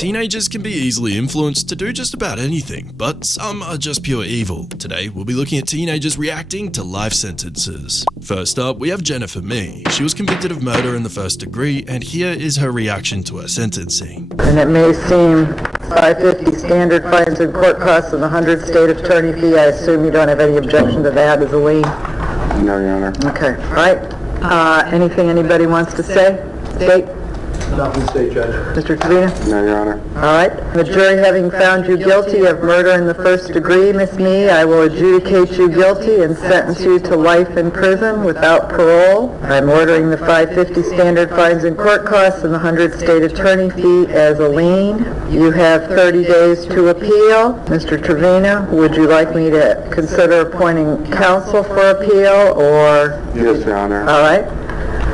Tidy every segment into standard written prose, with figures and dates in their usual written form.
Teenagers can be easily influenced to do just about anything, but some are just pure evil. Today, we'll be looking at teenagers reacting to life sentences. First up, we have Jennifer Mee. She was convicted of murder in the first degree, and here is her reaction to her sentencing. And it may seem $550 standard fines and court costs and $100 state attorney fee. I assume you don't have any objection to that as a lien? No, Your Honor. Okay, all right. Anything anybody wants to say? State? Nothing, State Judge. Mr. Trevino? No, Your Honor. All right. The jury having found you guilty of murder in the first degree, Miss Mee, I will adjudicate you guilty and sentence you to life in prison without parole. I'm ordering the $550 standard fines and court costs and the $100 state attorney fee as a lien. You have 30 days to appeal. Mr. Trevino, would you like me to consider appointing counsel for appeal or? Yes, Your Honor. All right.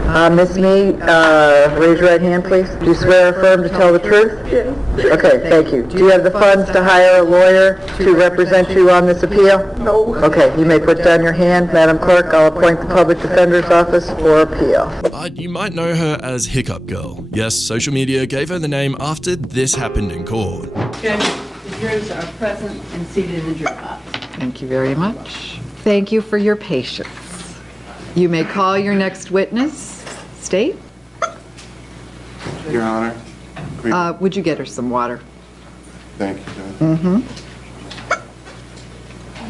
Ms. Mee, raise your right hand, please. Do you swear or affirm to tell the truth? Yes. Okay, thank you. Do you have the funds to hire a lawyer to represent you on this appeal? No. Okay, you may put down your hand. Madam Clerk, I'll appoint the Public Defender's Office for appeal. But you might know her as Hiccup Girl. Yes, social media gave her the name after this happened in court. Judge, the jurors are present and seated in the jury box. Thank you very much. Thank you for your patience. You may call your next witness. State? Your Honor. Would you get her some water? Thank you,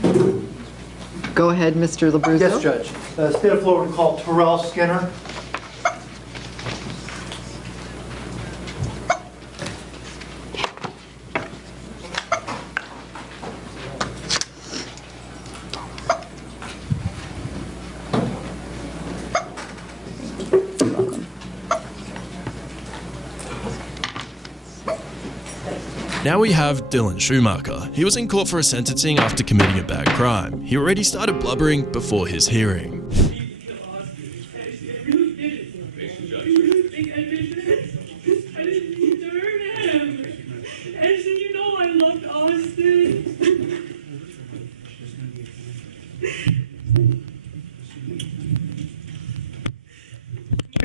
Judge. Go ahead, Mr. Labruzzo. Yes, Judge. State of Florida called Terrell Skinner. Now we have Dylan Schumacher. He was in court for a sentencing after committing a bad crime. He already started blubbering before his hearing.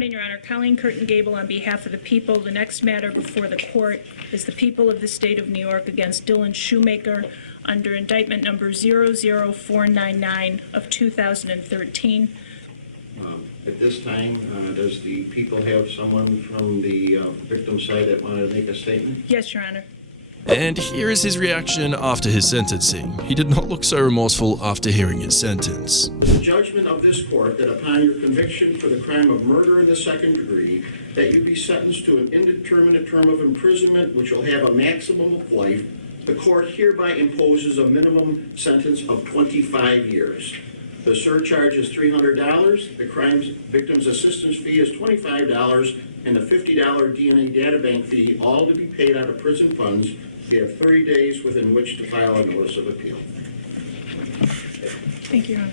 Your Honor, Colleen Curtin Gable on behalf of the people. The next matter before the court is the people of the state of New York against Dylan Schumacher under indictment number 00499 of 2013. At this time, does the people have someone from the victim side that want to make a statement? Yes, Your Honor. And here is his reaction after his sentencing. He did not look so remorseful after hearing his sentence. The judgment of this court that upon your conviction for the crime of murder in the second degree, that you be sentenced to an indeterminate term of imprisonment which will have a maximum of life, the court hereby imposes a minimum sentence of 25 years. The surcharge is $300, the crime victim's assistance fee is $25, and the $50 DNA databank fee, all to be paid out of prison funds. You have 30 days within which to file a notice of appeal. Thank you, Your Honor.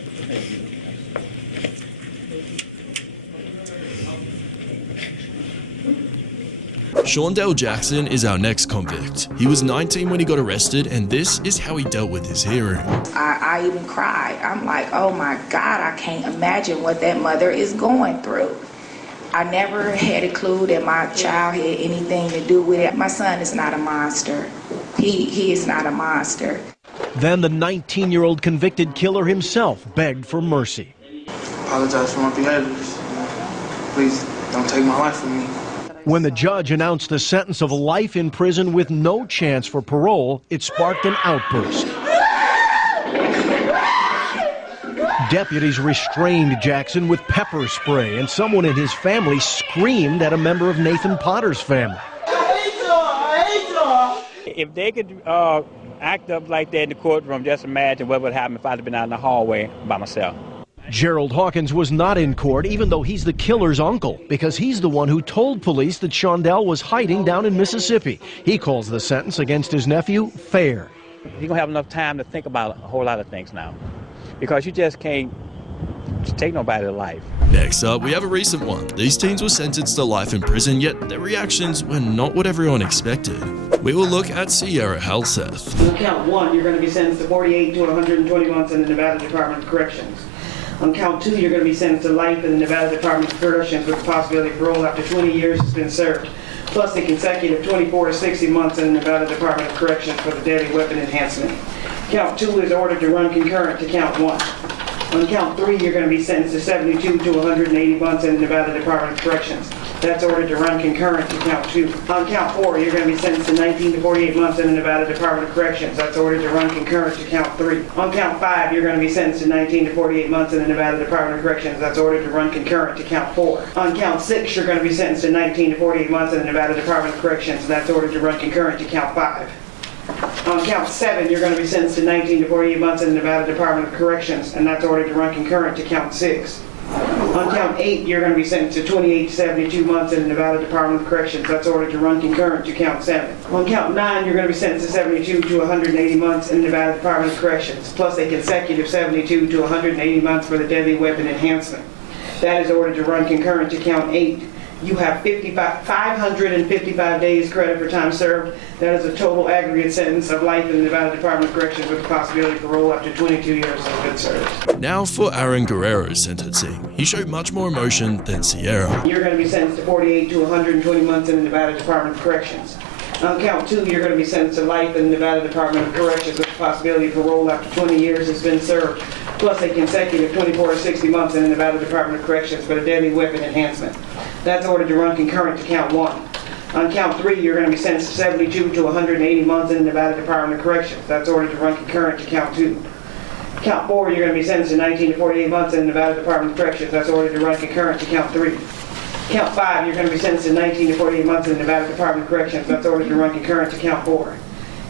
Shondell Jackson is our next convict. He was 19 when he got arrested, and this is how he dealt with his hearing. I even cried. I'm like, oh my God, I can't imagine what that mother is going through. I never had a clue that my child had anything to do with it. My son is not a monster. He is not a monster. Then the 19-year-old convicted killer himself begged for mercy. Apologize for my behaviors. Please don't take my life from me. When the judge announced the sentence of life in prison with no chance for parole, it sparked an outburst. Deputies restrained Jackson with pepper spray, and someone in his family screamed at a member of Nathan Potter's family. If they could act up like that in the courtroom, just imagine what would happen if I'd have been out in the hallway by myself. Gerald Hawkins was not in court, even though he's the killer's uncle, because he's the one who told police that Shondell was hiding down in Mississippi. He calls the sentence against his nephew fair. You're going to have enough time to think about a whole lot of things now, because you just can't take nobody's life. Next up, we have a recent one. These teens were sentenced to life in prison, yet their reactions were not what everyone expected. We will look at Sierra Halseth. On count 1, you're going to be sentenced to 48 to 120 months in the Nevada Department of Corrections. On count 2, you're going to be sentenced to life in the Nevada Department of Corrections with the possibility of parole after 20 years has been served. plus a consecutive 24 to 60 months in the Nevada Department of Corrections for the deadly weapon enhancement. Count 2 is ordered to run concurrent to count 1. On count 3, you're going to be sentenced to 72 to 180 months in the Nevada Department of Corrections. That's ordered to run concurrent to count 2. On count 4, you're going to be sentenced to 19 to 48 months in the Nevada Department of Corrections. That's ordered to run concurrent to count 3. On count 5, you're going to be sentenced to 19 to 48 months in the Nevada Department of Corrections. That's ordered to run concurrent to count 4. On count 6, you're going to be sentenced to 19 to 48 months in the Nevada Department of Corrections. That's ordered to run concurrent to count 5. On count 7, you're going to be sentenced to 19 to 48 months in the Nevada Department of Corrections, and that's ordered to run concurrent to count 6. On count 8, you're going to be sentenced to 28 to 72 months in the Nevada Department of Corrections. That's ordered to run concurrent to count 7. On count 9, you're going to be sentenced to 72 to 180 months in the Nevada Department of Corrections, plus a consecutive 72 to 180 months for the deadly weapon enhancement. That is ordered to run concurrent to count 8. You have 555 days credit for time served. That is a total aggregate sentence of life in the Nevada Department of Corrections with the possibility of parole up to 22 years of good service. Now for Aaron Guerrero's sentencing. He showed much more emotion than Sierra. You're going to be sentenced to 48 to 120 months in the Nevada Department of Corrections. On count 2, you're going to be sentenced to life in the Nevada Department of Corrections with the possibility of parole after 20 years has been served, plus a consecutive 24 to 60 months in the Nevada Department of Corrections for the deadly weapon enhancement. That's ordered to run concurrent to count 1. On count 3, you're going to be sentenced to 72 to 180 months in the Nevada Department of Corrections. That's ordered to run concurrent to count 2. Count 4, you're going to be sentenced to 19 to 48 months in the Nevada Department of Corrections. That's ordered to run concurrent to count 3. Count 5, you're going to be sentenced to 19 to 48 months in the Nevada Department of Corrections. That's ordered to run concurrent to count 4.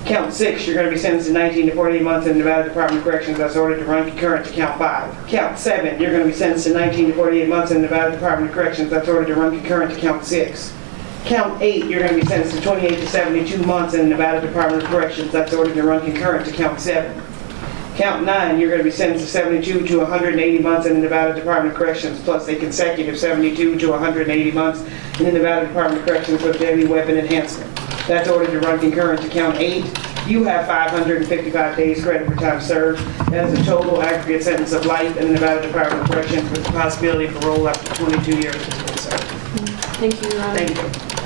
Count 6, you're going to be sentenced to 19 to 48 months in the Nevada Department of Corrections. That's ordered to run concurrent to count 5. Count 7, you're going to be sentenced to 19 to 48 months in the Nevada Department of Corrections. That's ordered to run concurrent to count 6. Count 8, you're going to be sentenced to 28 to 72 months in the Nevada Department of Corrections. That's ordered to run concurrent to count 7. Count 9, you're going to be sentenced to 72 to 180 months in the Nevada Department of Corrections, plus a consecutive 72 to 180 months in the Nevada Department of Corrections for deadly weapon enhancement. That's ordered to run concurrent to count 8. You have 555 days credit for time served. That is a total aggregate sentence of life in the Nevada Department of Corrections with the possibility of parole up to 22 years has been served. Thank you, Your Honor. Thank you.